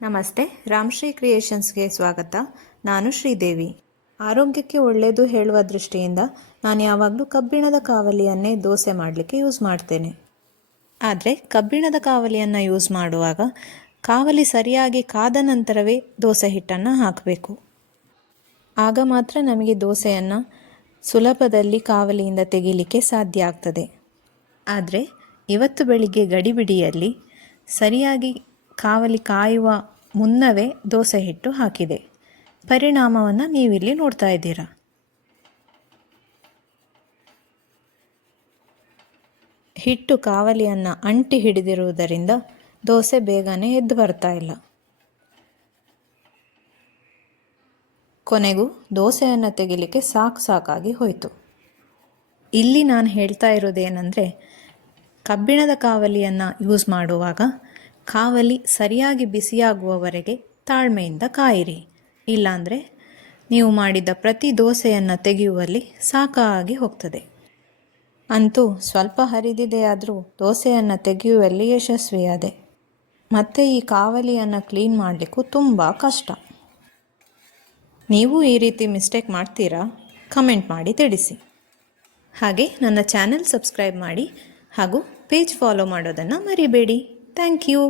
ನಮಸ್ತೆ, ರಾಮ್ಶ್ರೀ ಕ್ರಿಯೇಷನ್ಸ್ಗೆ ಸ್ವಾಗತ. ನಾನು ಶ್ರೀದೇವಿ. ಆರೋಗ್ಯಕ್ಕೆ ಒಳ್ಳೆಯದು ಹೇಳುವ ದೃಷ್ಟಿಯಿಂದ ನಾನು ಯಾವಾಗಲೂ ಕಬ್ಬಿಣದ ಕಾವಲಿಯನ್ನೇ ದೋಸೆ ಮಾಡಲಿಕ್ಕೆ ಯೂಸ್ ಮಾಡ್ತೇನೆ. ಆದರೆ ಕಬ್ಬಿಣದ ಕಾವಲಿಯನ್ನು ಯೂಸ್ ಮಾಡುವಾಗ ಕಾವಲಿ ಸರಿಯಾಗಿ ಕಾದ ನಂತರವೇ ದೋಸೆ ಹಿಟ್ಟನ್ನು ಹಾಕಬೇಕು. ಆಗ ಮಾತ್ರ ನಮಗೆ ದೋಸೆಯನ್ನು ಸುಲಭದಲ್ಲಿ ಕಾವಲಿಯಿಂದ ತೆಗೀಲಿಕ್ಕೆ ಸಾಧ್ಯ ಆಗ್ತದೆ. ಆದರೆ ಇವತ್ತು ಬೆಳಿಗ್ಗೆ ಗಡಿಬಿಡಿಯಲ್ಲಿ ಸರಿಯಾಗಿ ಕಾವಲಿ ಕಾಯುವ ಮುನ್ನವೇ ದೋಸೆ ಹಿಟ್ಟು ಹಾಕಿದೆ. ಪರಿಣಾಮವನ್ನು ನೀವಿಲ್ಲಿ ನೋಡ್ತಾ ಇದ್ದೀರಾ. ಹಿಟ್ಟು ಕಾವಲಿಯನ್ನು ಅಂಟಿ ಹಿಡಿದಿರುವುದರಿಂದ ದೋಸೆ ಬೇಗನೆ ಎದ್ದು ಬರ್ತಾ ಇಲ್ಲ. ಕೊನೆಗೂ ದೋಸೆಯನ್ನು ತೆಗಿಲಿಕ್ಕೆ ಸಾಕಾಗಿ ಹೋಯಿತು. ಇಲ್ಲಿ ನಾನು ಹೇಳ್ತಾ ಇರೋದೇನೆಂದರೆ, ಕಬ್ಬಿಣದ ಕಾವಲಿಯನ್ನು ಯೂಸ್ ಮಾಡುವಾಗ ಕಾವಲಿ ಸರಿಯಾಗಿ ಬಿಸಿಯಾಗುವವರೆಗೆ ತಾಳ್ಮೆಯಿಂದ ಕಾಯಿರಿ. ಇಲ್ಲಾಂದರೆ ನೀವು ಮಾಡಿದ ಪ್ರತಿ ದೋಸೆಯನ್ನು ತೆಗೆಯುವಲ್ಲಿ ಸಾಕಾಗಿ ಹೋಗ್ತದೆ. ಅಂತೂ ಸ್ವಲ್ಪ ಹರಿದಿದೆಯಾದರೂ ದೋಸೆಯನ್ನು ತೆಗೆಯುವಲ್ಲಿ ಯಶಸ್ವಿಯಾದೆ. ಮತ್ತು ಈ ಕಾವಲಿಯನ್ನು ಕ್ಲೀನ್ ಮಾಡಲಿಕ್ಕೂ ತುಂಬ ಕಷ್ಟ. ನೀವು ಈ ರೀತಿ ಮಿಸ್ಟೇಕ್ ಮಾಡ್ತೀರಾ? ಕಮೆಂಟ್ ಮಾಡಿ ತಿಳಿಸಿ. ಹಾಗೆ ನನ್ನ ಚಾನೆಲ್ ಸಬ್ಸ್ಕ್ರೈಬ್ ಮಾಡಿ ಹಾಗೂ ಪೇಜ್ ಫಾಲೋ ಮಾಡೋದನ್ನು ಮರಿಬೇಡಿ. Thank you.